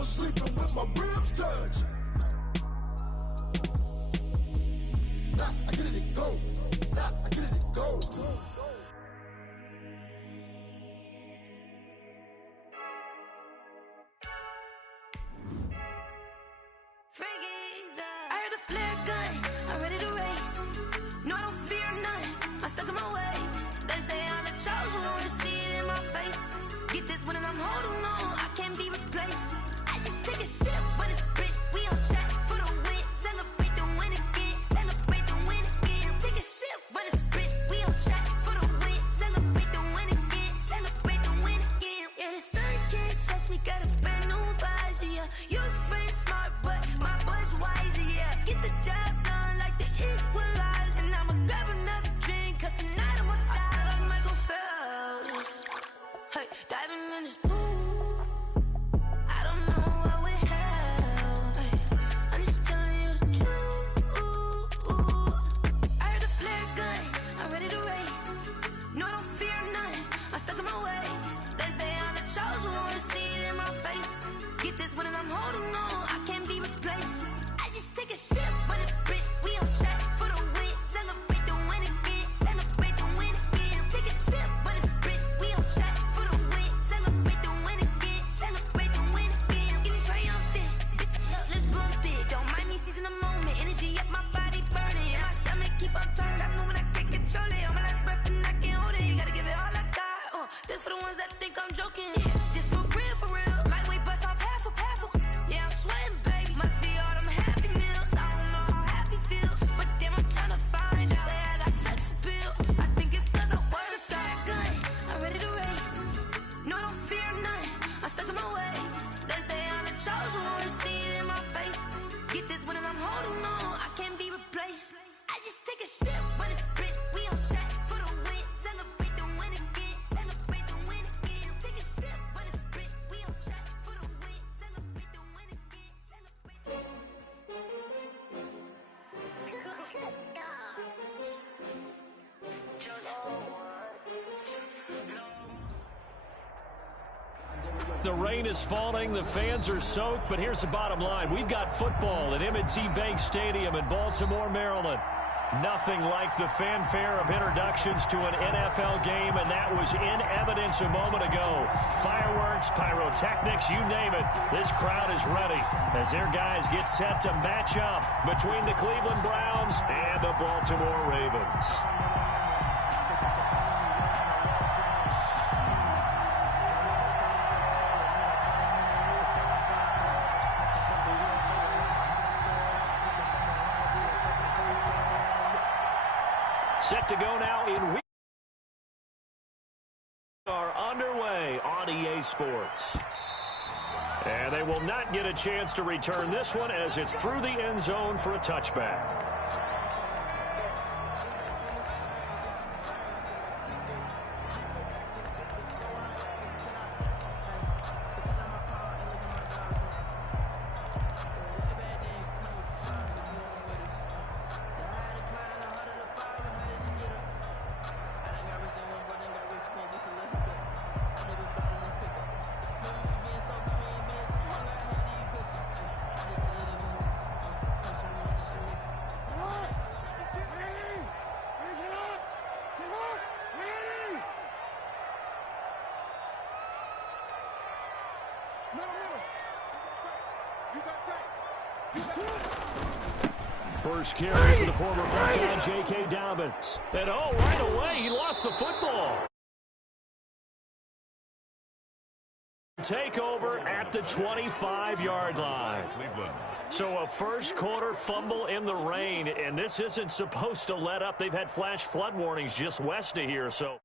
never sleeping with my ribs touched. Nah, I get it and go. Nah, I get it and go. I heard a flare gun, I'm ready to race. No, I don't fear none, I'm stuck in my ways. They say I'm the chosen one, to see it in my face. Get this one and I'm holding on, I can't be replaced. I just take a sip when it's spit, we on track for the win. Celebrate the win again, celebrate the win again. Take a sip when it's spit, we on track for the win. Celebrate the win again, celebrate the win again. Yeah, the sun can't touch me, got a brand new visor, yeah. Your friend smart, but my boy's wiser, yeah. Get the job done like the equalizer. And I'ma grab another drink, cause tonight I'ma die like Michael Phelps. Hey, diving in this pool, I don't know what would help. Hey, I'm just telling you the truth. I heard a flare gun, I'm ready to race. No, I don't fear none, I'm stuck in my ways. They say I'm the chosen one, to see it in my face. Get this one and I'm holding on, I can't be replaced. I just take a sip when it's spit, we on track for the win. Celebrate the win again, celebrate the win again. Take a sip when it's spit, we on track for the win. Celebrate the win again, celebrate the win again. Get it triumphant, let's bump it. Don't mind me seizing the moment, energy up my body burning. And my stomach keep on turning, stop moving, I can't control it. On my last breath and I can't hold it, you gotta give it all I got. This for the ones that think I'm joking. This for real, lightweight bust off half a. Yeah, I'm sweating, baby. Must be all them happy meals. I don't know how happy feels, but damn, I'm trying to find you. Say I got sex appeal. I think it's cause I word a fire gun. I'm ready to race. No, I don't fear none. I'm stuck in my ways. They say I'm the chosen one, to see it in my face. Get this one and I'm holding on, I can't be replaced. I just take a sip when it's spit. We on track for the win. Celebrate the win again. Celebrate the win again. Take a sip when it's spit. We on track for the win. Celebrate the win again. Celebrate the win. The rain is falling, the fans are soaked, but here's the bottom line. We've got football at M&T Bank Stadium in Baltimore, Maryland. Nothing like the fanfare of introductions to an NFL game, and that was in evidence a moment ago. Fireworks, pyrotechnics, you name it. This crowd is ready as their guys get set to match up between the Cleveland Browns and the Baltimore Ravens. Set to go now in week. Are underway on EA Sports. And they will not get a chance to return this one as it's through the end zone for a touchback. First carry for the former Buckeye, J.K. Dobbins. And right away, he lost the football. Takeover at the 25-yard line. So a first quarter fumble in the rain, and this isn't supposed to let up. They've had flash flood warnings just west of here, so.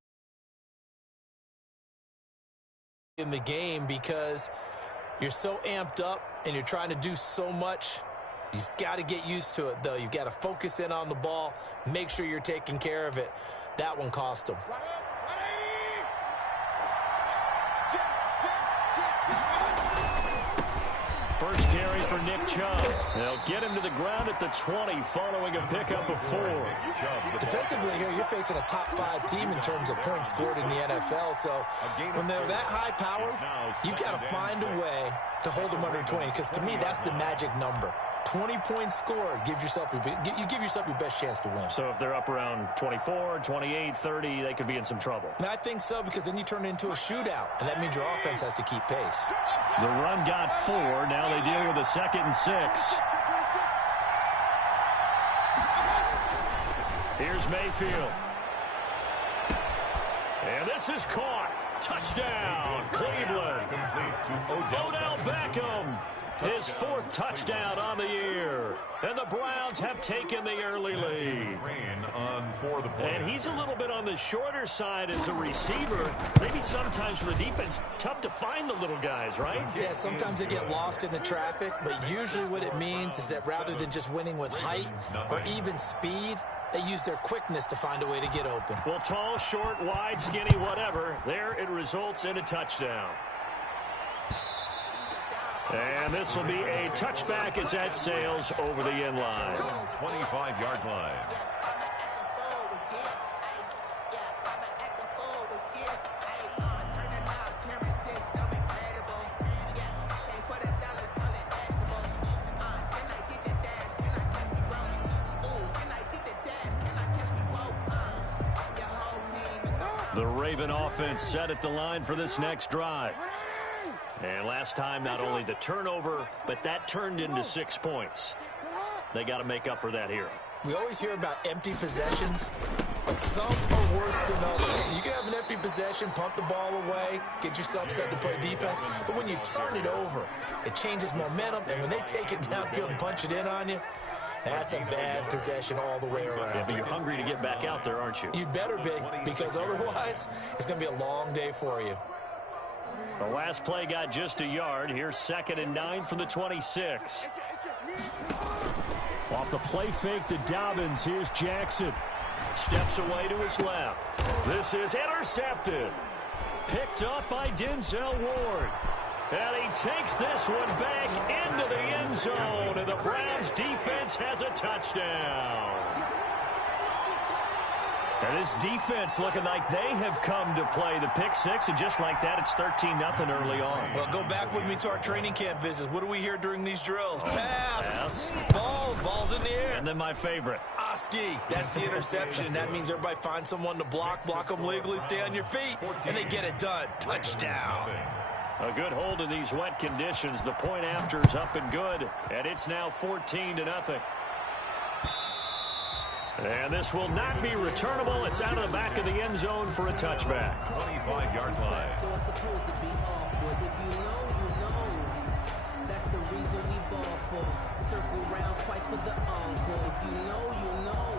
In the game because you're so amped up and you're trying to do so much. You've got to get used to it, though. You've got to focus in on the ball, make sure you're taking care of it. That one cost them. First carry for Nick Chubb. They'll get him to the ground at the 20 following a pickup of 4. Defensively here, you're facing a top-5 team in terms of points scored in the NFL. So when they're that high power, you've got to find a way to hold them under 20, because to me, that's the magic number. 20-point score gives yourself you give yourself your best chance to win. So if they're up around 24, 28, 30, they could be in some trouble. And I think so, because then you turn it into a shootout, and that means your offense has to keep pace. The run got 4. Now they deal with a 2nd and 6. Here's Mayfield. And this is caught. Touchdown, Cleveland. Odell Beckham. His 4th touchdown on the year. And the Browns have taken the early lead. And he's a little bit on the shorter side as a receiver. Maybe sometimes for the defense, tough to find the little guys, right? Yeah, sometimes they get lost in the traffic, but usually what it means is that rather than just winning with height or even speed, they use their quickness to find a way to get open. Well, tall, short, wide, skinny, whatever, there it results in a touchdown. And this will be a touchback as that sails over the end line. 25-yard line. The Raven offense set at the line for this next drive. And last time, not only the turnover, but that turned into 6 points. They got to make up for that here. We always hear about empty possessions, but some are worse than others. You can have an empty possession, pump the ball away, get yourself set to play defense, but when you turn it over, it changes momentum, and when they take it downfield and punch it in on you, that's a bad possession all the way around. Yeah, but you're hungry to get back out there, aren't you? You better be, because otherwise, it's going to be a long day for you. The last play got just a yard. Here's 2nd and 9 from the 26. Off the play fake to Dobbins. Here's Jackson. Steps away to his left. This is intercepted. Picked up by Denzel Ward. And he takes this one back into the end zone. And the Browns defense has a touchdown. And this defense looking like they have come to play the pick 6, and just like that, it's 13-0 early on. Well, go back with me to our training camp visits. What do we hear during these drills? Pass. Ball's in the air. And then my favorite. Oski. That's the interception. That means everybody finds someone to block them legally, stay on your feet, and they get it done. Touchdown. A good hold in these wet conditions. The point after is up and good, and it's now 14-0. And this will not be returnable. It's out of the back of the end zone for a touchback. 25-yard line. If you know, you know. That's the reason we ball for. Circle round twice for the encore. If you know, you know.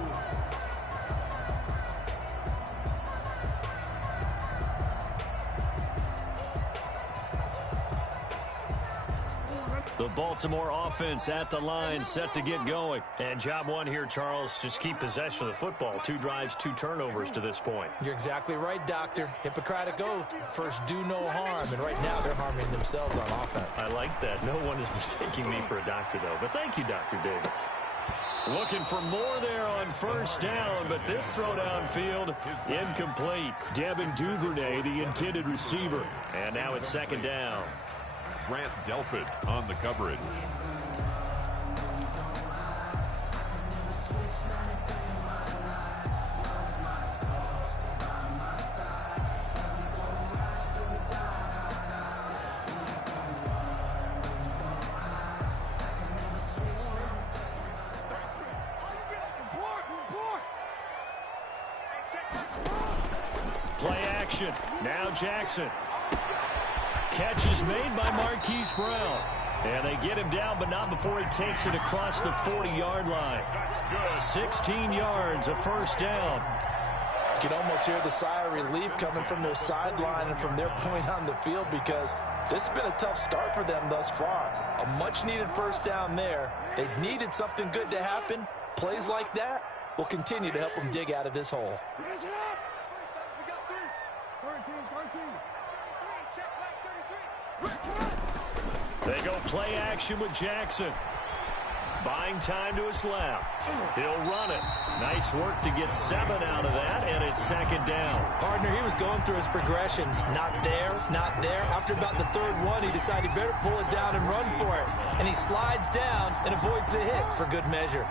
The Baltimore offense at the line, set to get going. And job one here, Charles, just keep possession of the football. 2 drives, 2 turnovers to this point. You're exactly right, Doctor. Hippocratic oath. First, do no harm. And right now, they're harming themselves on offense. I like that. No one is mistaking me for a doctor, though. But thank you, Dr. Davis. Looking for more there on first down, but this throw downfield, incomplete. Devin Duvernay, the intended receiver. And now it's 2nd down. Grant Delpit on the coverage. Play action. Now Jackson. Catch is made by Marquise Brown. And they get him down, but not before he takes it across the 40-yard line. 16 yards, a first down. You can almost hear the sigh of relief coming from their sideline and from their point on the field, because this has been a tough start for them thus far. A much-needed first down there. They needed something good to happen. Plays like that will continue to help them dig out of this hole. They go play action with Jackson. Buying time to his left. He'll run it. Nice work to get 7 out of that, and it's second down. Partner, he was going through his progressions. Not there, not there. After about the third one, he decided he better pull it down and run for it. And he slides down and avoids the hit for good measure.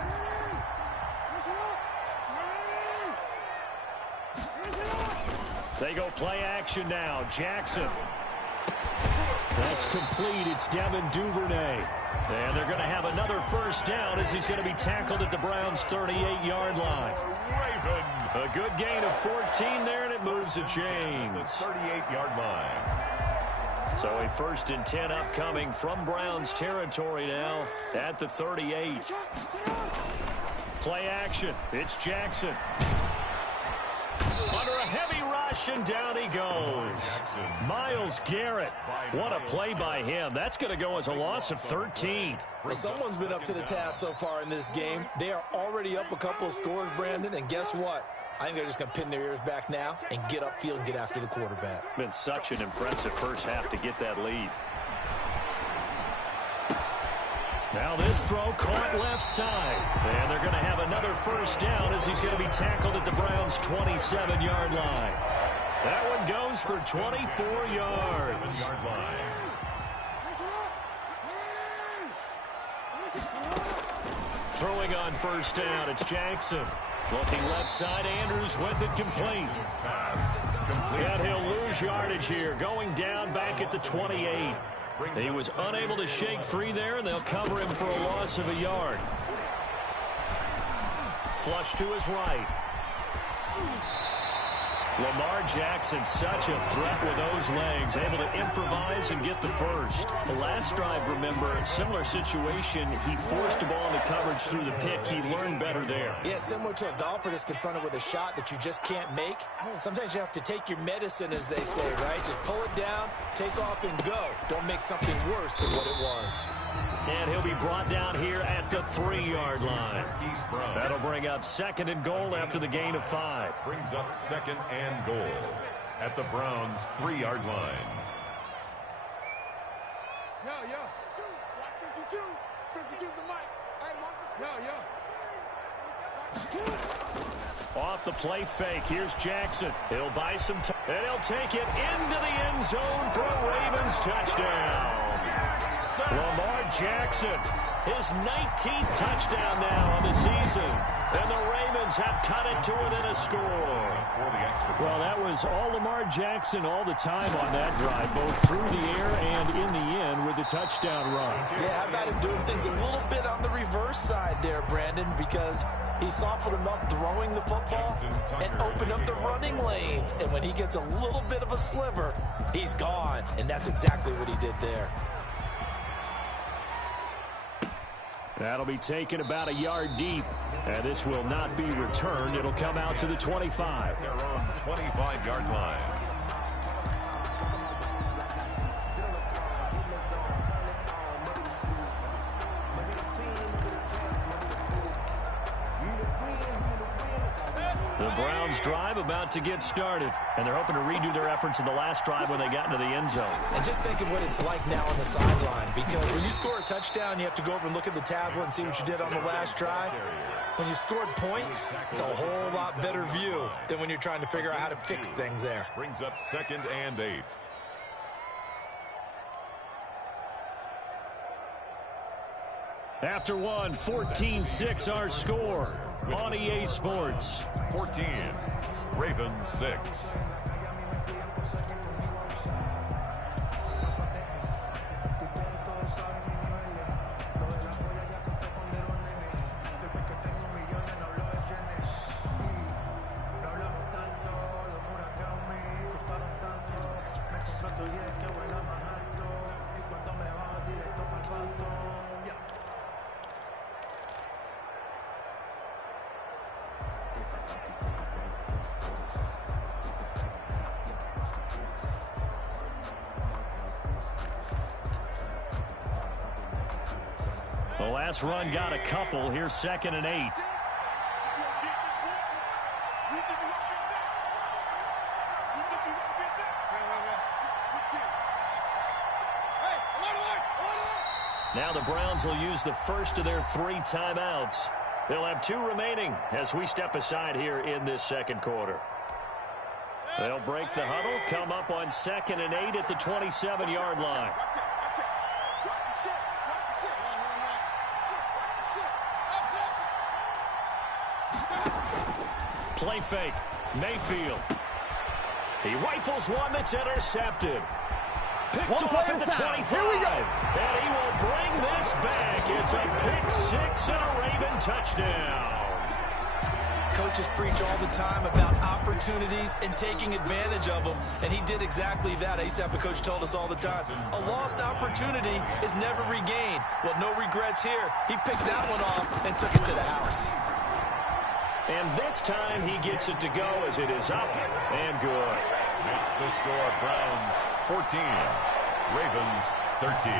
They go play action now. Jackson. That's complete. It's Devin Duvernay. And they're going to have another first down as he's going to be tackled at the Browns' 38-yard line. A good gain of 14 there, and it moves the chains. 38-yard line. So a 1st and 10 upcoming from Browns territory now at the 38. Play action. It's Jackson. Under a heavy rush, and down he goes. Myles Garrett. What a play by him. That's going to go as a loss of 13. Well, someone's been up to the task so far in this game. They are already up a couple of scores, Brandon, and guess what? I think they're just going to pin their ears back now and get upfield and get after the quarterback. Been such an impressive first half to get that lead. Now this throw caught left side. And they're going to have another first down as he's going to be tackled at the Browns' 27-yard line. That one goes for 24 yards. Throwing on first down, it's Jackson. Looking left side, Andrews with it complete. And he'll lose yardage here, going down back at the 28. He was unable to shake free there, and they'll cover him for a loss of a yard. Flush to his right. Lamar Jackson, such a threat with those legs, able to improvise and get the first. The last drive, remember, similar situation. He forced the ball into coverage through the pick. He learned better there. Yeah, similar to a golfer that's confronted with a shot that you just can't make. Sometimes you have to take your medicine, as they say, right? Just pull it down, take off, and go. Don't make something worse than what it was. And he'll be brought down here at the 3-yard line. That'll bring up 2nd and goal after the gain of 5. Brings up 2nd and goal at the Browns' 3-yard line. Yo. 52. 52's the mic. Hey, Marcus. Yo. Off the play fake. Here's Jackson. He'll buy some time. And he'll take it into the end zone for a Ravens touchdown. Lamar Jackson, his 19th touchdown now on the season. And the Ravens have cut it to within a score. Well, that was all Lamar Jackson all the time on that drive, both through the air and in the end with the touchdown run. Yeah, how about him doing things a little bit on the reverse side there, Brandon, because he softened him up throwing the football and opened up the running lanes. And when he gets a little bit of a sliver, he's gone. And that's exactly what he did there. That'll be taken about a yard deep, and this will not be returned. It'll come out to the 25. Their own 25-yard line. The Browns drive about to get started, and they're hoping to redo their efforts in the last drive when they got into the end zone. And just think of what it's like now on the sideline, because when you score a touchdown, you have to go over and look at the tablet and see what you did on the last drive. When you scored points, it's a whole lot better view than when you're trying to figure out how to fix things there. Brings up 2nd and 8. After one, 14-6 our score on EA Sports. 14, Ravens 6. The last run got a couple. Here's 2nd and 8. Now the Browns will use the first of their 3 timeouts. They'll have 2 remaining as we step aside here in this second quarter. They'll break the huddle, come up on 2nd and 8 at the 27-yard line. Play fake. Mayfield. He rifles one that's intercepted. Picked off at the 25. Here we go. And he will bring this back. It's a pick 6 and a Raven touchdown. Coaches preach all the time about opportunities and taking advantage of them, and he did exactly that. I used to have a coach told us all the time, a lost opportunity is never regained. Well, no regrets here. He picked that one off and took it to the house. And this time he gets it to go as it is up and good. Makes the score Browns 14, Ravens 13.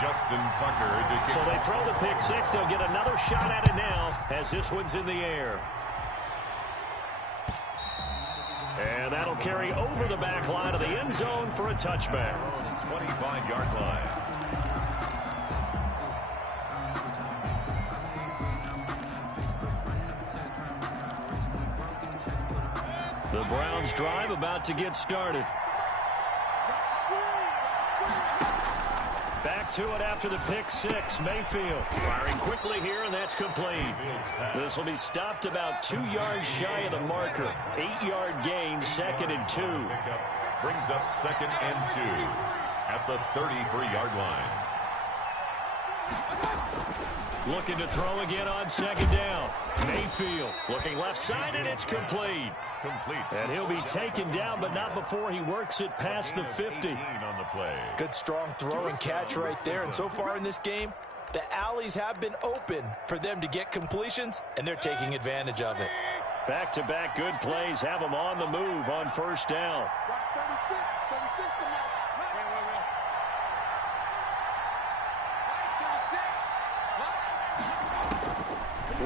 Justin Tucker to kick. So they throw the pick 6. They'll get another shot at it now as this one's in the air. And that'll carry over the back line of the end zone for a touchback. 25-yard line. The Browns drive about to get started. Back to it after the pick 6. Mayfield firing quickly here, and that's complete. This will be stopped about 2 yards shy of the marker. 8-yard gain, 2nd and 2. Brings up 2nd and 2 at the 33-yard line. Looking to throw again on 2nd down. Mayfield looking left side, and it's complete. And he'll be taken down, but not before he works it past the 50. On the play. Good strong throw and catch right there. And so far in this game, the alleys have been open for them to get completions, and they're taking advantage of it. Back-to-back good plays have them on the move on 1st down.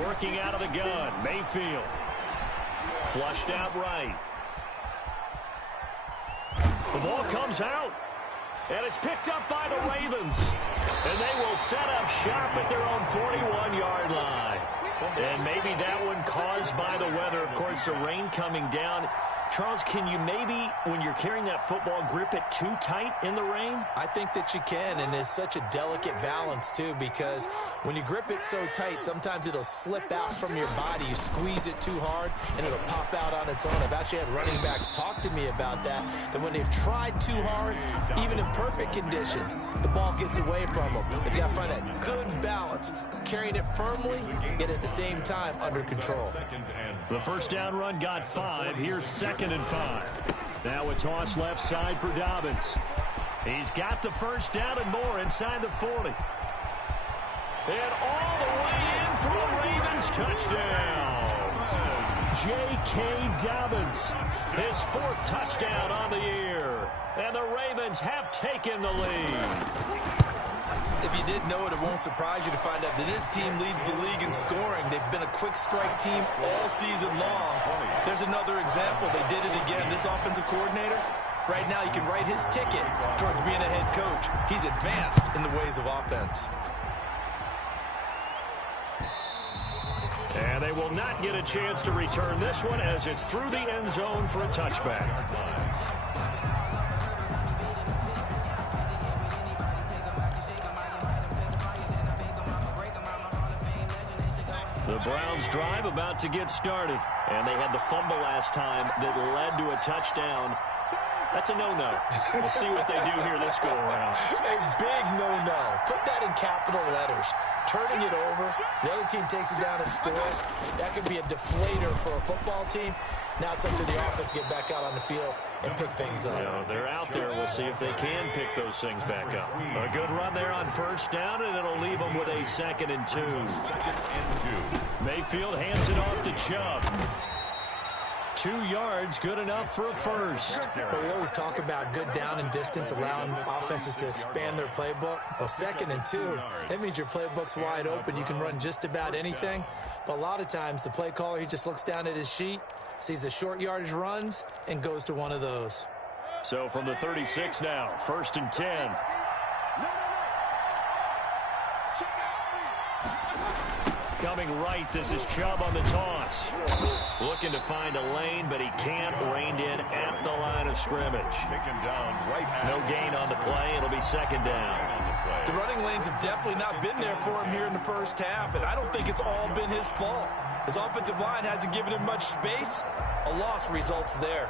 Working out of the gun, Mayfield. Flushed out right. The ball comes out. And it's picked up by the Ravens. And they will set up shop at their own 41-yard line. And maybe that one caused by the weather. Of course, the rain coming down. Charles, can you maybe, when you're carrying that football, grip it too tight in the rain? I think that you can, and it's such a delicate balance, too, because when you grip it so tight, sometimes it'll slip out from your body. You squeeze it too hard, and it'll pop out on its own. I've actually had running backs talk to me about that when they've tried too hard, even in perfect conditions, the ball gets away from them. They've got to find that good balance, carrying it firmly, yet at the same time under control. The first down run got 5. Here's 2nd and 5. Now a toss left side for Dobbins. He's got the first down and more inside the 40. And all the way in for a Ravens touchdown. J.K. Dobbins, his 4th touchdown on the year. And the Ravens have taken the lead. If you didn't know it, it won't surprise you to find out that this team leads the league in scoring. They've been a quick strike team all season long. There's another example. They did it again. This offensive coordinator, right now, you can write his ticket towards being a head coach. He's advanced in the ways of offense. And they will not get a chance to return this one as it's through the end zone for a touchback. The Browns drive about to get started. And they had the fumble last time that led to a touchdown. That's a no-no. We'll see what they do here this go-around. A big no-no. Put that in capital letters. Turning it over, the other team takes it down and scores. That could be a deflator for a football team. Now it's up to the offense to get back out on the field and pick things up. Yeah, they're out there. We'll see if they can pick those things back up. A good run there on first down, and it'll leave them with a 2nd and 2. Mayfield hands it off to Chubb. 2 yards, good enough for a first. But we always talk about good down and distance, allowing offenses to expand their playbook. Well, 2nd and 2, that means your playbook's wide open. You can run just about anything. But a lot of times, the play caller, he just looks down at his sheet, sees the short yardage runs, and goes to one of those. So from the 36 now, 1st and 10. coming right. This is Chubb on the toss. Looking to find a lane, but he can't. Reined in at the line of scrimmage. Taken down right at No gain on the play. It'll be second down. The running lanes have definitely not been there for him here in the first half, and I don't think it's all been his fault. His offensive line hasn't given him much space. A loss results there.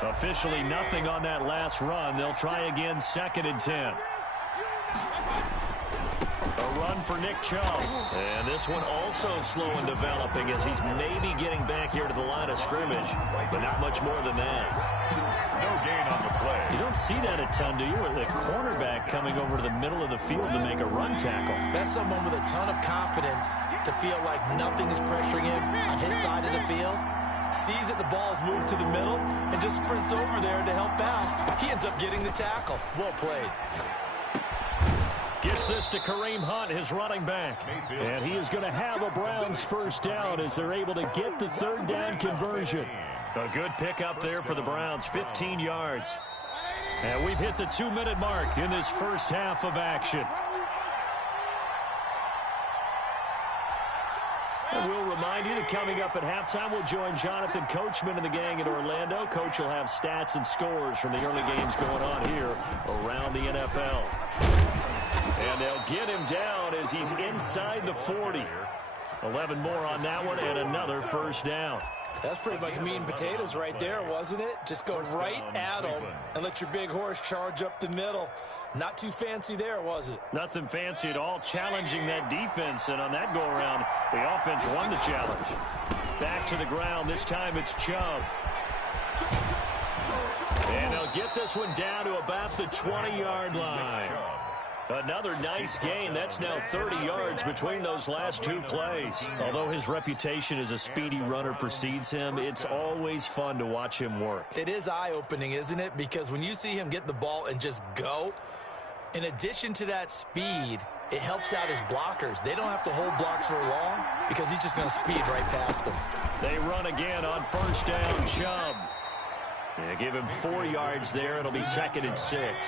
Officially nothing on that last run. They'll try again, 2nd and 10. A run for Nick Chubb. And this one also slow in developing as he's maybe getting back here to the line of scrimmage, but not much more than that. No gain on the play. You don't see that a ton, do you? With a cornerback coming over to the middle of the field to make a run tackle. That's someone with a ton of confidence to feel like nothing is pressuring him on his side of the field. Sees that the ball's moved to the middle and just sprints over there to help out. He ends up getting the tackle. Well played. Gets this to Kareem Hunt, his running back. And he is going to have a Browns first down as they're able to get the 3rd down conversion. A good pickup there for the Browns, 15 yards. And we've hit the 2-minute mark in this first half of action. And we'll remind you that coming up at halftime, we'll join Jonathan Coachman and the gang in Orlando. Coach will have stats and scores from the early games going on here around the NFL. And they'll get him down as he's inside the 40. 11 more on that one and another first down. That's pretty much meat and potatoes right there, wasn't it? Just go right at him and let your big horse charge up the middle. Not too fancy there, was it? Nothing fancy at all, challenging that defense. And on that go-around, the offense won the challenge. Back to the ground. This time it's Chubb. And they'll get this one down to about the 20-yard line. Another nice gain. That's now 30 yards between those last 2 plays. Although his reputation as a speedy runner precedes him, it's always fun to watch him work. It is eye-opening, isn't it? Because when you see him get the ball and just go, in addition to that speed, it helps out his blockers. They don't have to hold blocks for long because he's just going to speed right past them. They run again on first down, Chubb. They give him 4 yards there. It'll be 2nd and 6.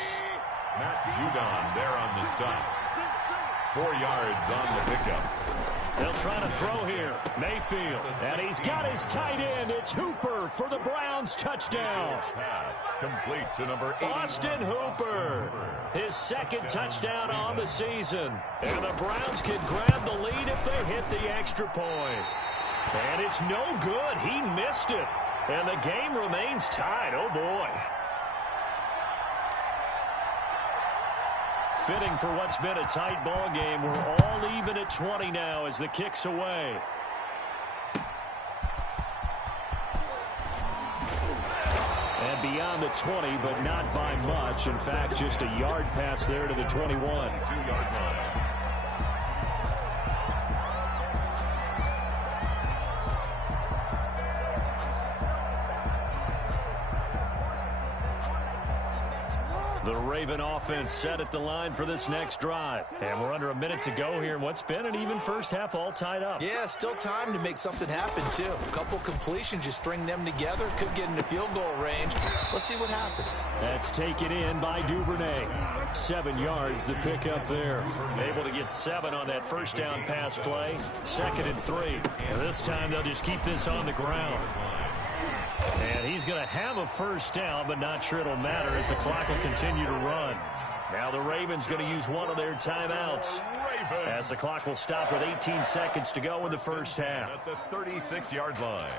Matt Judon there on the stop. 4 yards on the pickup. They'll try to throw here. Mayfield. And he's got his tight end. It's Hooper for the Browns touchdown. Pass complete to number 8. Austin Hooper. His 2nd touchdown on the season. And the Browns can grab the lead if they hit the extra point. And it's no good. He missed it. And the game remains tied. Oh, boy. Fitting for what's been a tight ball game. We're all even at 20 now as the kick's away. And beyond the 20, but not by much. In fact, just a yard pass there to the 21. 2-yard line. The Raven offense set at the line for this next drive. And we're under a minute to go here in what's been an even first half, all tied up. Yeah, still time to make something happen, too. A couple completions, you string them together, could get into field goal range. Let's see what happens. That's taken in by Duvernay. 7 yards, the pickup there. Able to get 7 on that first down pass play. 2nd and 3. And this time they'll just keep this on the ground. And he's going to have a first down, but not sure it'll matter as the clock will continue to run. Now the Ravens going to use one of their timeouts as the clock will stop with 18 seconds to go in the first half. At the 36-yard line.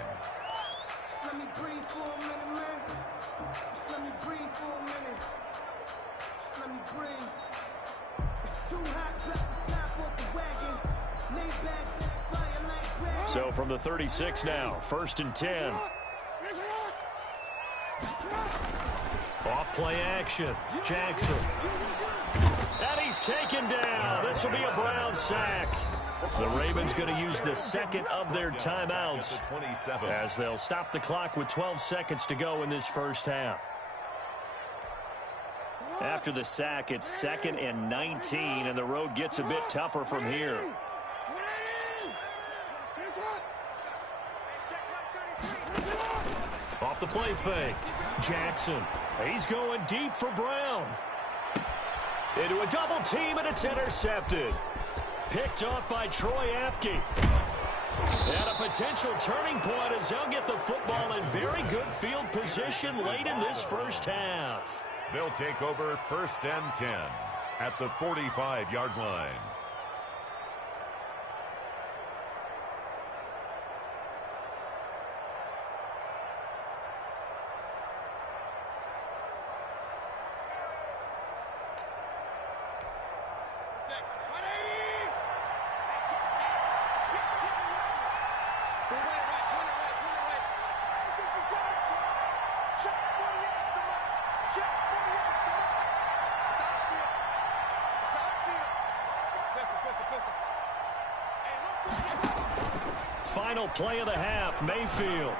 Let me breathe for a minute, man. Just let me breathe for a minute. Just let me breathe. It's too hot, drop the top off the wagon. Lay back, fire like dragon. So from the 36 now, 1st and 10. Off play action. Jackson. And he's taken down. This will be a Brown sack. The Ravens going to use the 2nd of their timeouts as they'll stop the clock with 12 seconds to go in this first half. After the sack, it's 2nd and 19, and the road gets a bit tougher from here. Off the play fake. Jackson. He's going deep for Brown. Into a double team, and it's intercepted. Picked off by Troy Apke. And a potential turning point as they'll get the football in very good field position late in this first half. They'll take over 1st and 10 at the 45-yard line. Final play of the half, Mayfield.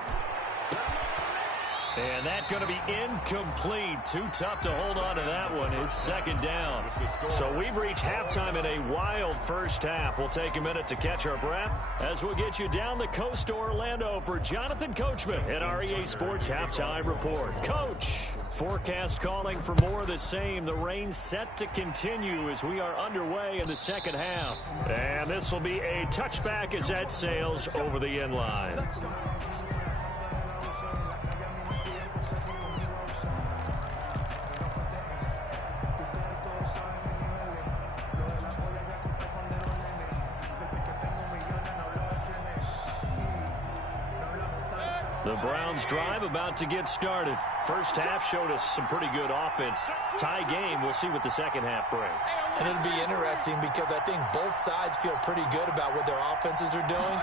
And that's going to be incomplete. Too tough to hold on to that one. It's 2nd down. So we've reached halftime in a wild first half. We'll take a minute to catch our breath as we'll get you down the coast to Orlando for Jonathan Coachman at our EA Sports Halftime Report. Coach, forecast calling for more of the same. The rain set to continue as we are underway in the second half. And this will be a touchback as that sails over the end line. The Browns drive about to get started. First half showed us some pretty good offense. Tie game. We'll see what the second half brings. And it'll be interesting because I think both sides feel pretty good about what their offenses are doing.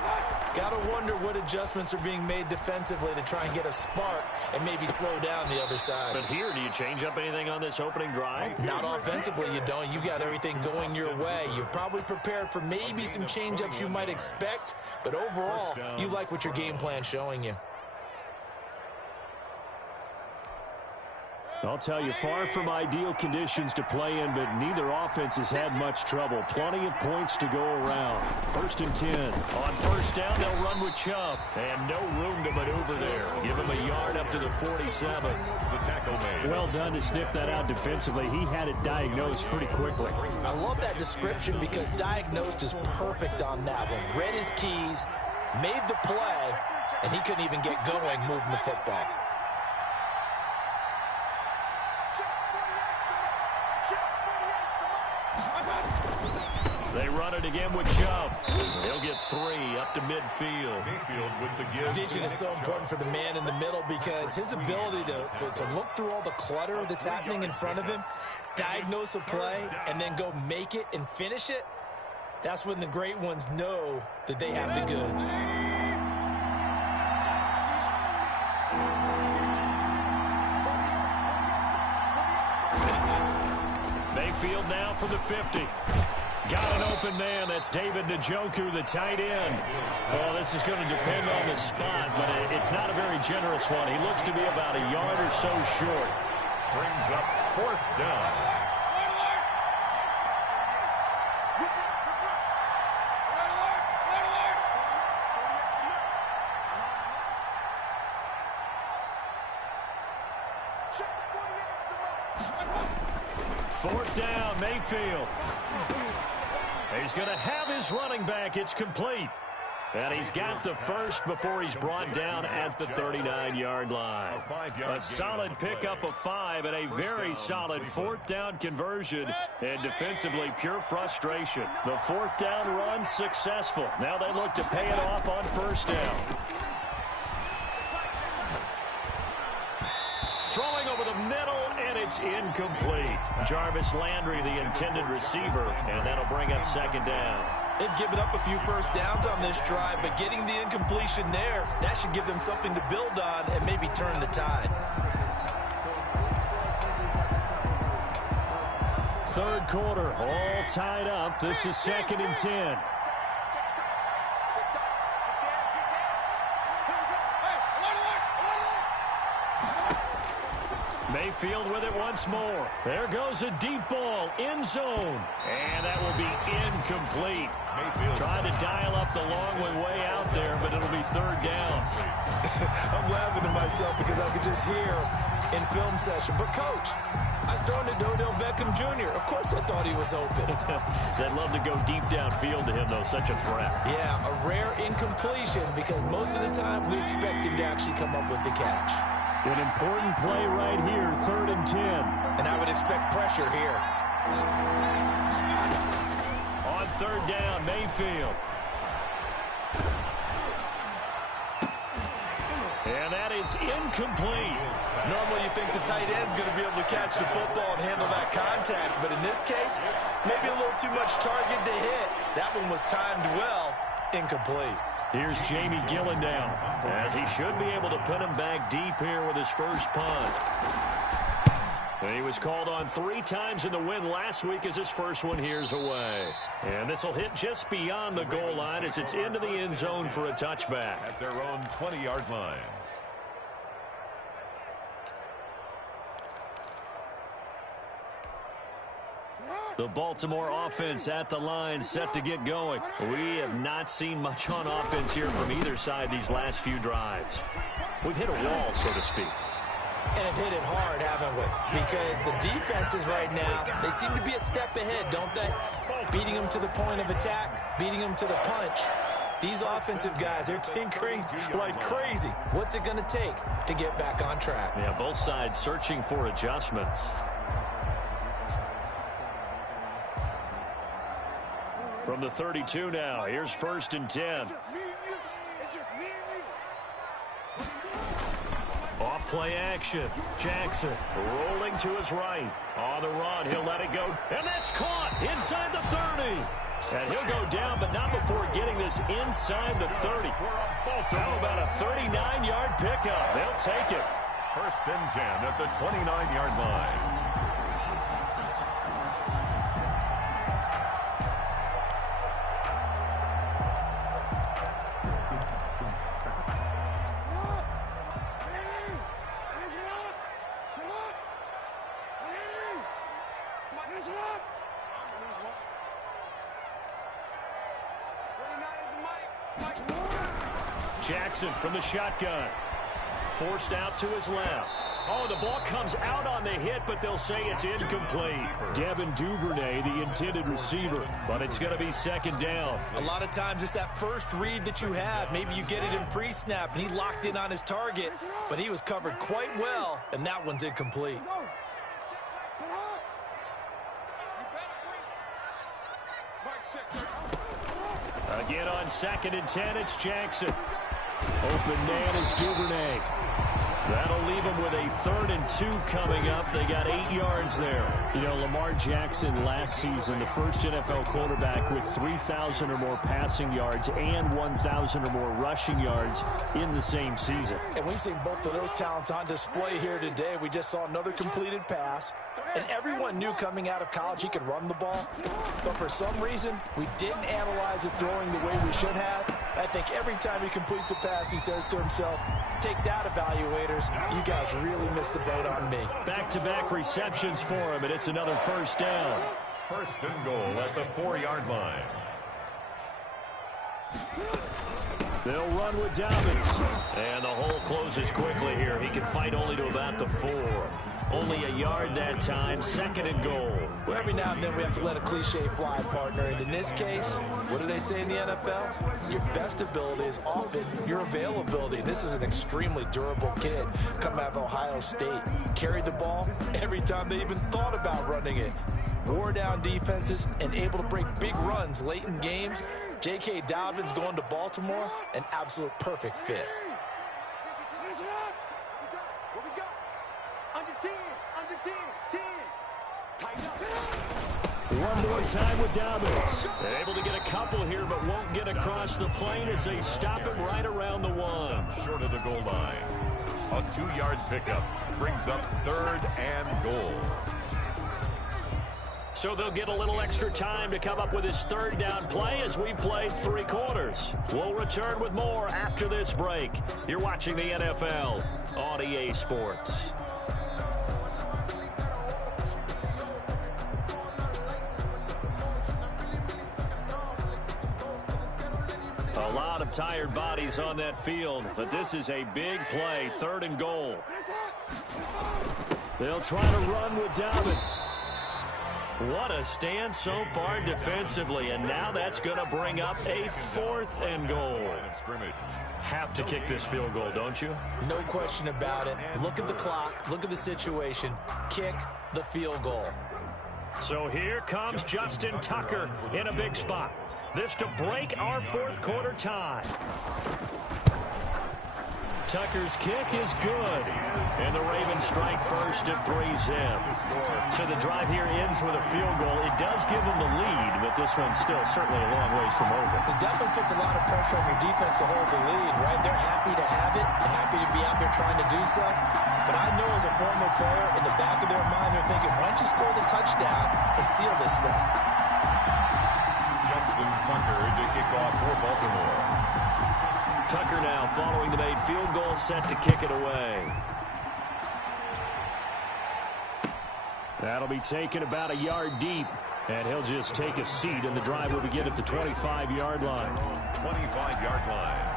Got to wonder what adjustments are being made defensively to try and get a spark and maybe slow down the other side. But here, do you change up anything on this opening drive? Not offensively, you don't. You got everything going your way. You've probably prepared for maybe some change-ups you might expect, but overall, you like what your game plan's showing you. I'll tell you, far from ideal conditions to play in, but neither offense has had much trouble. Plenty of points to go around. 1st and 10. On 1st down, they'll run with Chubb. And no room to maneuver there. Give him a yard up to the 47. The tackle made. Well done to sniff that out defensively. He had it diagnosed pretty quickly. I love that description because diagnosed is perfect on that one. Read his keys, made the play, and he couldn't even get going moving the football. They run it again with Chubb. He'll get 3 up to midfield. Mayfield with the give. Vision is so important for the man in the middle because his ability to look through all the clutter that's happening in front of him, diagnose a play, and then go make it and finish it, that's when the great ones know that they have the goods. Mayfield now for the 50. Got an open man. That's David Njoku, the tight end. Well, this is going to depend on the spot, but it's not a very generous one. He looks to be about a yard or so short. Brings up 4th down. Fourth down, Mayfield. He's going to have his running back. It's complete. And he's got the first before he's brought down at the 39-yard line. A solid pickup of 5 and a very solid 4th down conversion. And defensively, pure frustration. The 4th down run successful. Now they look to pay it off on 1st down. Throwing over the middle, and it's incomplete. Jarvis Landry, the intended receiver, and that'll bring up 2nd down. They've given up a few first downs on this drive, but getting the incompletion there, that should give them something to build on and maybe turn the tide. 3rd quarter, all tied up. This is 2nd and 10. Mayfield with it once more. There goes a deep ball, end zone. And that will be incomplete. Mayfield trying to dial up the long way out there, but it'll be 3rd down. I'm laughing to myself because I could just hear in film session. But, Coach, I was throwing to Odell Beckham Jr. Of course I thought he was open. They'd love to go deep downfield to him, though. Such a threat. Yeah, a rare incompletion because most of the time we expect him to actually come up with the catch. An important play right here, 3rd and 10. And I would expect pressure here. On 3rd down, Mayfield. And that is incomplete. Normally you think the tight end's going to be able to catch the football and handle that contact, but in this case, maybe a little too much target to hit. That one was timed well, incomplete. Here's Jamie Gillen now, as he should be able to pin him back deep here with his first punt. And he was called on 3 times in the win last week as his first one here's away. And this will hit just beyond the goal line as it's into the end zone for a touchback. At their own 20-yard line. The Baltimore offense at the line, set to get going. We have not seen much on offense here from either side these last few drives. We've hit a wall, so to speak. And have hit it hard, haven't we? Because the defenses right now, they seem to be a step ahead, don't they? Beating them to the point of attack, beating them to the punch. These offensive guys, they're tinkering like crazy. What's it going to take to get back on track? Yeah, both sides searching for adjustments. From the 32 now, here's 1st and 10. Off play action. Jackson rolling to his right. On the run, he'll let it go. And that's caught inside the 30. And he'll go down, but not before getting this inside the 30. How about a 39-yard pickup? They'll take it. 1st and 10 at the 29-yard line. Jackson from the shotgun. Forced out to his left. Oh, the ball comes out on the hit, but they'll say it's incomplete. Devin Duvernay, the intended receiver, but it's going to be 2nd down. A lot of times it's that first read that you have. Maybe you get it in pre-snap, and he locked in on his target, but he was covered quite well, and that one's incomplete. Again on 2nd and 10, it's Jackson. Open man is Duvernay. That'll leave them with a 3rd and 2 coming up. They got 8 yards there. You know, Lamar Jackson last season, the first NFL quarterback with 3,000 or more passing yards and 1,000 or more rushing yards in the same season. And we've seen both of those talents on display here today. We just saw another completed pass. And everyone knew coming out of college he could run the ball. But for some reason, we didn't analyze it throwing the way we should have. I think every time he completes a pass, he says to himself, take that, evaluators. You guys really missed the boat on me. Back-to-back receptions for him, and it's another 1st down. 1st and goal at the 4-yard line. They'll run with Dobbins. And the hole closes quickly here. He can fight only to about the 4. Only a yard that time, 2nd and goal. Well, every now and then we have to let a cliche fly, partner. And in this case, what do they say in the NFL? Your best ability is often your availability. This is an extremely durable kid coming out of Ohio State. Carried the ball every time they even thought about running it. Wore down defenses and able to break big runs late in games. J.K. Dobbins going to Baltimore, an absolute perfect fit. One more time with Dobbins. They're able to get a couple here, but won't get across the plane as they stop him right around the 1. Short of the goal line. A 2-yard pickup brings up 3rd and goal. So they'll get a little extra time to come up with his 3rd down play as we've played 3 quarters. We'll return with more after this break. You're watching the NFL on EA Sports. A lot of tired bodies on that field, but this is a big play, 3rd and goal. They'll try to run with Dobbins. What a stand so far defensively, and now that's going to bring up a 4th and goal. Have to kick this field goal, don't you? No question about it. Look at the clock. Look at the situation. Kick the field goal. So here comes Justin Tucker in a big spot. This to break our 4th quarter tie. Tucker's kick is good. And the Ravens strike first at 3-zip. So the drive here ends with a field goal. It does give them the lead, but this one's still certainly a long ways from over. It definitely puts a lot of pressure on your defense to hold the lead, right? They're happy to have it and happy to be out there trying to do so. But I know as a former player, in the back of their mind, they're thinking, why don't you score the touchdown and seal this thing? Justin Tucker to kick off for Baltimore. Tucker now following the made field goal, set to kick it away. That'll be taken about a yard deep, and he'll just take a seat, and the drive will begin at the 25-yard line. 25-yard line.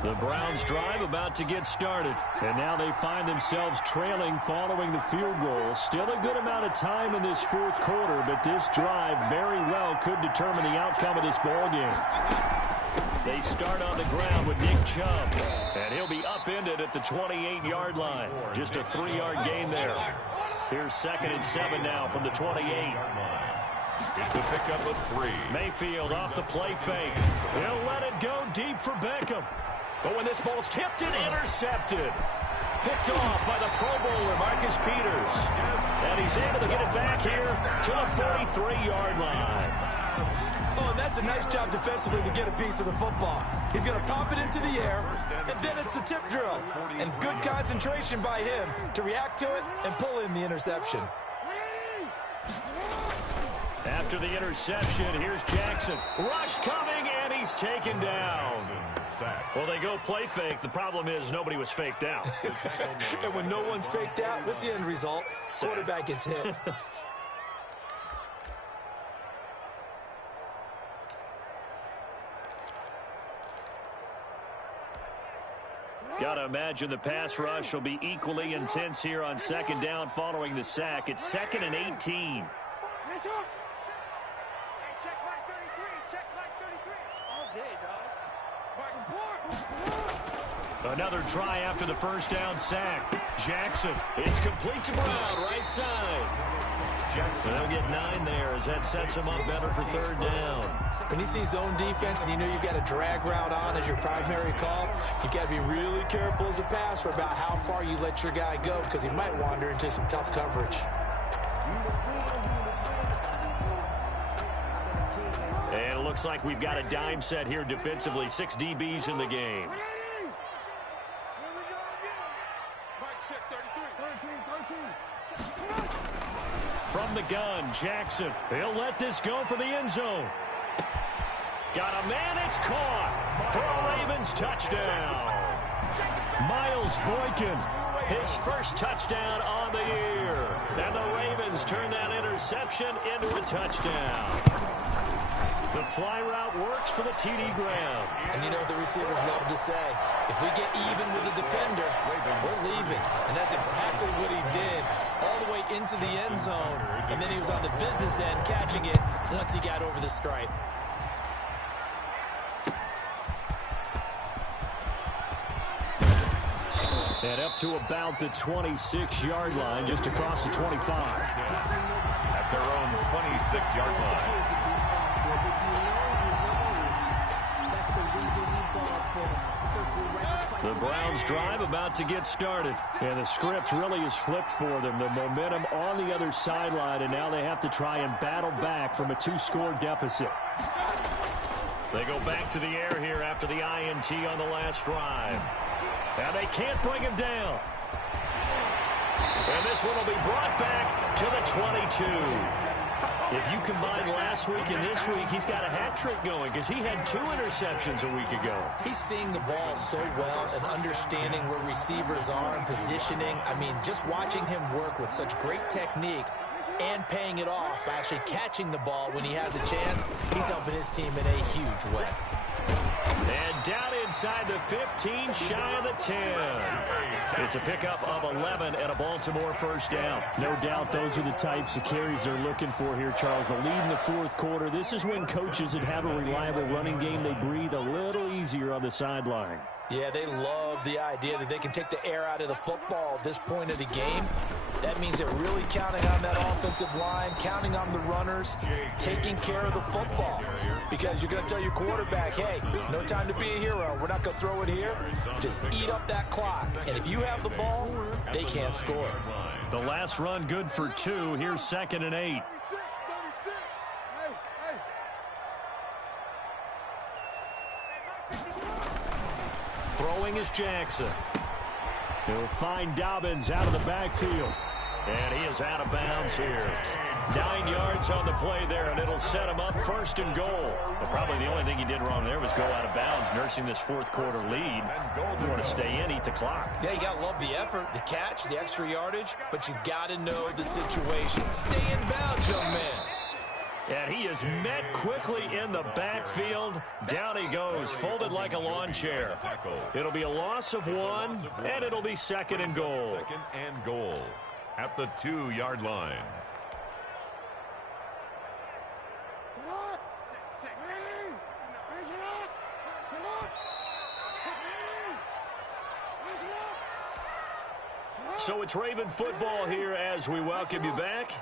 The Browns drive about to get started. And now they find themselves trailing following the field goal. Still a good amount of time in this 4th quarter, but this drive very well could determine the outcome of this ball game. They start on the ground with Nick Chubb, and he'll be upended at the 28-yard line. Just a 3-yard gain there. Here's 2nd and 7 now from the 28. It's a pickup of 3. Mayfield off the play fake. He'll let it go deep for Beckham. But when this ball's tipped and intercepted. Picked off by the Pro Bowler, Marcus Peters. And he's able to get it back here to the 43-yard line. Oh, and that's a nice job defensively to get a piece of the football. He's going to pop it into the air, and then it's the tip drill. And good concentration by him to react to it and pull in the interception. After the interception, here's Jackson. Rush coming, and he's taken down. Well, they go play fake. The problem is nobody was faked out. And when no one's faked out, what's the end result? Quarterback gets hit. Got to imagine the pass rush will be equally intense here on 2nd down following the sack. It's 2nd and 18. Another try after the first down sack. Jackson, it's complete to Brown, right side. Jackson, they'll get 9 there as that sets him up better for 3rd down. When you see zone defense and you know you've got a drag route on as your primary call, you got to be really careful as a passer about how far you let your guy go because he might wander into some tough coverage. And it looks like we've got a dime set here defensively. 6 DBs in the game. From the gun, Jackson. He'll let this go for the end zone. Got a man, it's caught for a Ravens touchdown. Miles Boykin, his first touchdown on the year. And the Ravens turn that interception into a touchdown. The fly route works for the TD Graham. And you know the receivers love to say, if we get even with the defender, we're leaving. And that's exactly what he did all the way into the end zone. And then he was on the business end catching it once he got over the stripe. And up to about the 26-yard line, just across the 25. At their own 26-yard line. The Browns drive about to get started. And the script really is flipped for them. The momentum on the other sideline, and now they have to try and battle back from a 2-score deficit. They go back to the air here after the INT on the last drive. And they can't bring him down. And this one will be brought back to the 22. If you combine last week and this week, he's got a hat trick going because he had 2 interceptions a week ago. He's seeing the ball so well and understanding where receivers are and positioning. I mean, just watching him work with such great technique and paying it off by actually catching the ball when he has a chance, he's helping his team in a huge way. And down inside the 15, shy of the 10. It's a pickup of 11 and a Baltimore first down. No doubt those are the types of carries they're looking for here, Charles. The lead in the fourth quarter. This is when coaches that have a reliable running game, they breathe a little easier on the sideline. Yeah, they love the idea that they can take the air out of the football at this point of the game. That means they're really counting on that offensive line, counting on the runners, taking care of the football. Because you're going to tell your quarterback, hey, no time to be a hero. We're not going to throw it here. Just eat up that clock. And if you have the ball, they can't score. The last run good for 2. Here's 2nd and 8. Throwing is Jackson. He'll find Dobbins out of the backfield. And he is out of bounds here. 9 yards on the play there, and it'll set him up 1st and goal. But probably the only thing he did wrong there was go out of bounds, nursing this fourth quarter lead. You want to stay in, eat the clock. Yeah, you got to love the effort, the catch, the extra yardage, but you got to know the situation. Stay in bounds, young man. And he is met quickly in the backfield. Down he goes, folded like a lawn chair. It'll be a loss of 1, and it'll be 2nd and goal. 2nd and goal at the 2-yard line. So it's Raven football here as we welcome you back.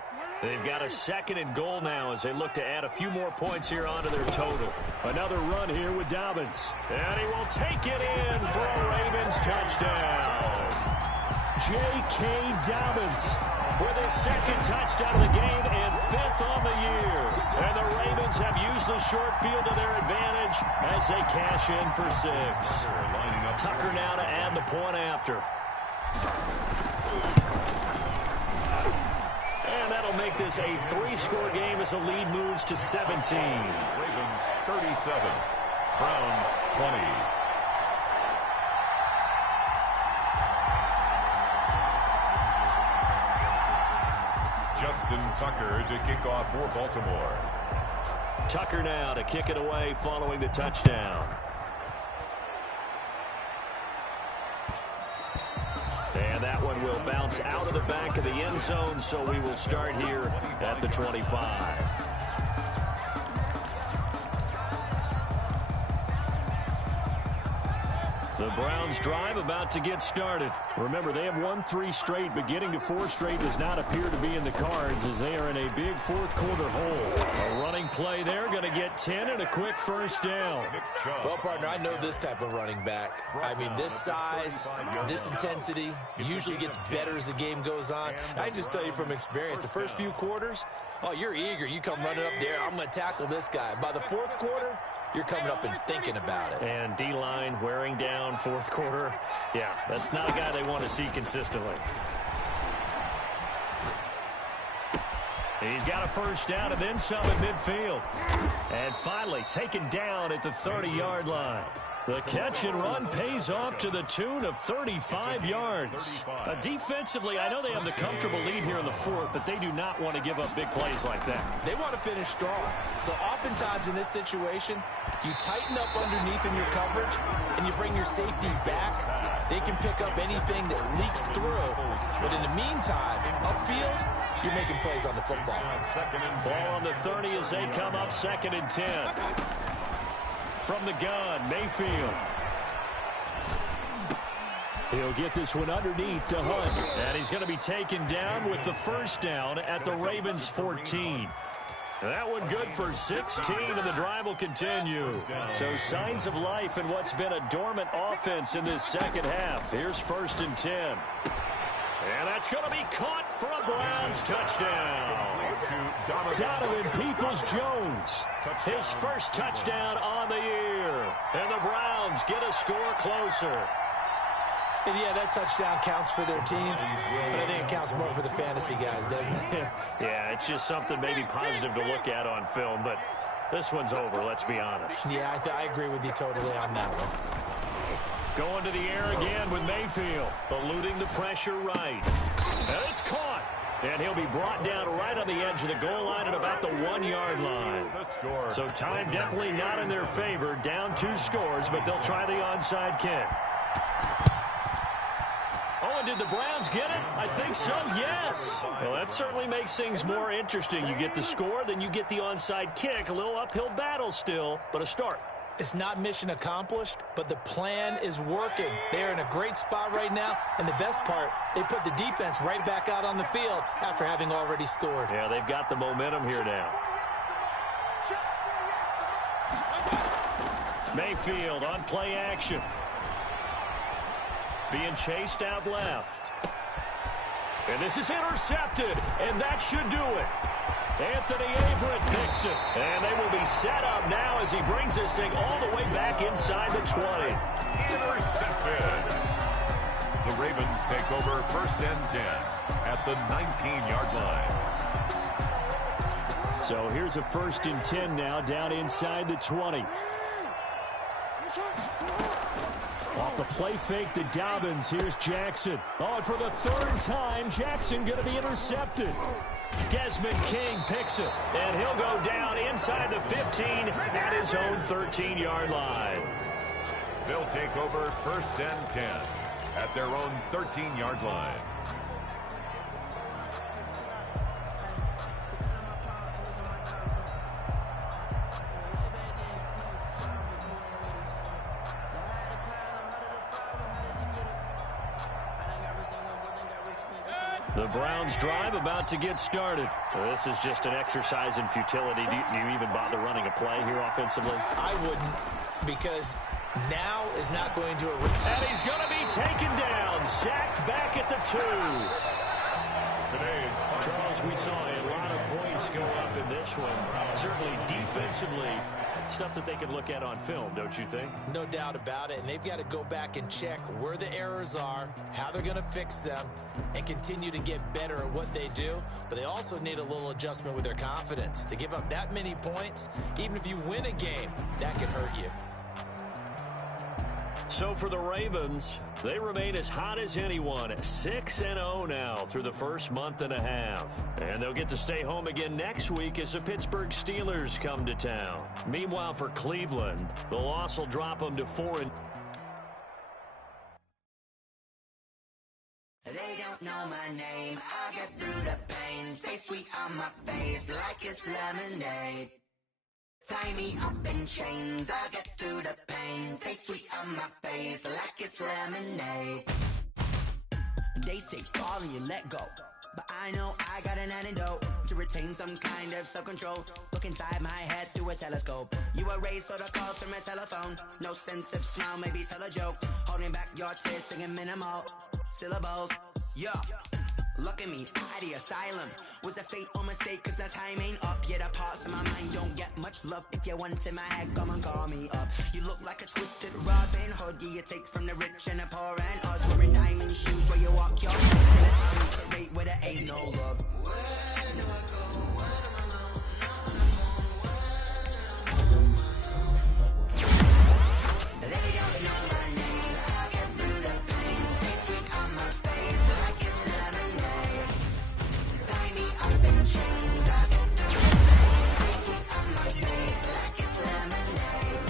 They've got a 2nd and goal now as they look to add a few more points here onto their total. Another run here with Dobbins. And he will take it in for a Ravens touchdown. J.K. Dobbins with his 2nd touchdown of the game and 5th on the year. And the Ravens have used the short field to their advantage as they cash in for 6. Tucker now to add the point after. And that'll make this a 3-score game as the lead moves to 17. Ravens 37, Browns 20. Justin Tucker to kick off for Baltimore. Tucker now to kick it away following the touchdown. And that one will bounce out of the back of the end zone, so we will start here at the 25. The Browns drive about to get started. Remember, they have won 3 straight, but getting to 4 straight does not appear to be in the cards as they are in a big fourth quarter hole. A running play there, going to get 10 and a quick first down. Well, partner, I know this type of running back. I mean, this size, this intensity usually gets better as the game goes on. I just tell you from experience, the first few quarters, oh, you're eager. You come running up there, I'm going to tackle this guy. By the fourth quarter, you're coming up and thinking about it. And D-line wearing down fourth quarter. Yeah, that's not a guy they want to see consistently. He's got a first down and then some at midfield. And finally taken down at the 30-yard line. The catch and run pays off to the tune of 35 yards. Defensively, I know they have the comfortable lead here in the fourth, but they do not want to give up big plays like that. They want to finish strong. So oftentimes in this situation, you tighten up underneath in your coverage and you bring your safeties back. They can pick up anything that leaks through. But in the meantime, upfield, you're making plays on the football. Ball on the 30 as they come up 2nd and 10. From the gun, Mayfield. He'll get this one underneath to Hunt. And he's going to be taken down with the first down at the Ravens 14. That one good for 16, and the drive will continue. So signs of life in what's been a dormant offense in this second half. Here's 1st and 10. And that's going to be caught for a Browns touchdown. Donovan Peoples-Jones, his first touchdown on the year. And the Browns get a score closer. And yeah, that touchdown counts for their team, but I think it counts more for the fantasy guys, doesn't it? Yeah, it's just something maybe positive to look at on film, but this one's over, let's be honest. Yeah, I agree with you totally on that one. Going to the air again with Mayfield, eluding the pressure right. And it's caught. And he'll be brought down right on the edge of the goal line at about the 1-yard line. So time definitely not in their favor. Down 2 scores, but they'll try the onside kick. Oh, and did the Browns get it? I think so, yes. Well, that certainly makes things more interesting. You get the score, then you get the onside kick. A little uphill battle still, but a start. It's not mission accomplished, but the plan is working. They're in a great spot right now, and the best part, they put the defense right back out on the field after having already scored. Yeah, they've got the momentum here now. Mayfield on play action. Being chased out left. And this is intercepted, and that should do it. Anthony Averett picks it, and they will be set up now as he brings this thing all the way back inside the 20. Intercepted. The Ravens take over 1st and 10 at the 19-yard line. So here's a 1st and 10 now down inside the 20. Off the play fake to Dobbins, here's Jackson. Oh, and for the 3rd time, Jackson going to be intercepted. Desmond King picks it, and he'll go down inside the 15 at his own 13-yard line. They'll take over 1st and 10 at their own 13-yard line. The Browns drive about to get started. This is just an exercise in futility. Do you even bother running a play here offensively? I wouldn't, because now is not going to... And he's going to be taken down, sacked back at the 2. Charles, we saw a lot of points go up in this one. Certainly defensively, stuff that they can look at on film, don't you think? No doubt about it, and they've got to go back and check where the errors are, how they're going to fix them, and continue to get better at what they do. But they also need a little adjustment with their confidence. To give up that many points, even if you win a game, that can hurt you. So for the Ravens, they remain as hot as anyone at 6-0 now through the first month and a half. And they'll get to stay home again next week as the Pittsburgh Steelers come to town. Meanwhile, for Cleveland, the loss will drop them to 4-. They don't know my name. I get through the pain. Taste sweet on my face like it's lemonade. Tie me up in chains, I get through the pain. Taste sweet on my face like it's lemonade. They say fall and you let go, but I know I got an antidote to retain some kind of self-control. Look inside my head through a telescope. You erase all the calls from a telephone. No sense of smile, maybe tell a joke. Holding back your tears, singing minimal syllables. Yeah. Look at me, at the asylum. Was a fate or mistake, cause the time ain't up. Yet the parts of my mind don't get much love. If you want in my head, come and call me up. You look like a twisted Robin Hood. Yeah, you take from the rich and the poor and us. Wearing diamond shoes where you walk your feet. In a town parade where there ain't no love. Where do I go? Where am I alone? They don't know my name. I get through the pain. Taste sweet on my face like it's lemonade. Tie me up in chains. I get through the pain. Taste sweet on my face like it's lemonade.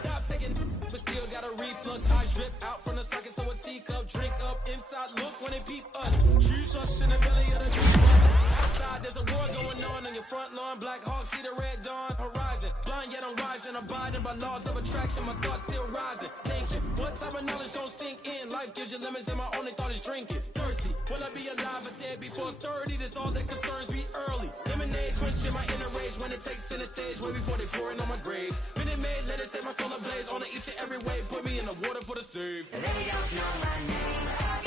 Stop taking, but still got a reflux. I drip out from the socket to a teacup. Drink up inside, look when they peep us. Huge us in the belly of the deep one. Outside, there's a war going on your front lawn. Black Hawk, see the red dawn horizon. Blind yet I'm rising, abiding by laws of attraction. My thoughts still rising. Thinking, what type of knowledge don't sink in? Life gives you lemons and my only thought is drinking. Thirsty, will I be alive or dead before 30? That's all that concerns me early. Lemonade quenching my inner rage when it takes center stage. Way before they pour it on my grave. Minute Maid, let it set my soul ablaze. On each and every way, put me in the water for the save. They don't know my name.